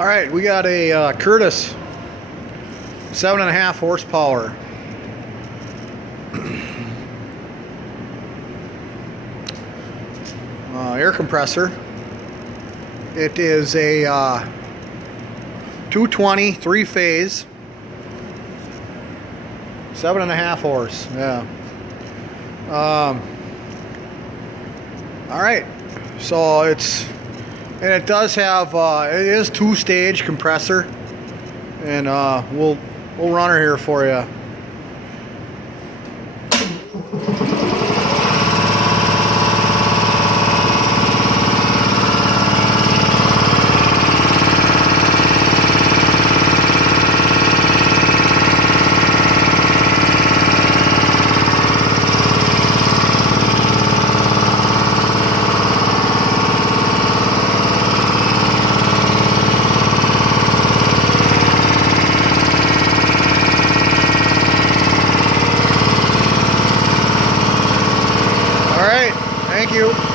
All right, we got a Curtis 7.5 horsepower. Air compressor. It is a 220 3-phase, 7.5 horse. Yeah. All right. So it does have it is 2-stage compressor, and we'll run her here for you. All right, thank you.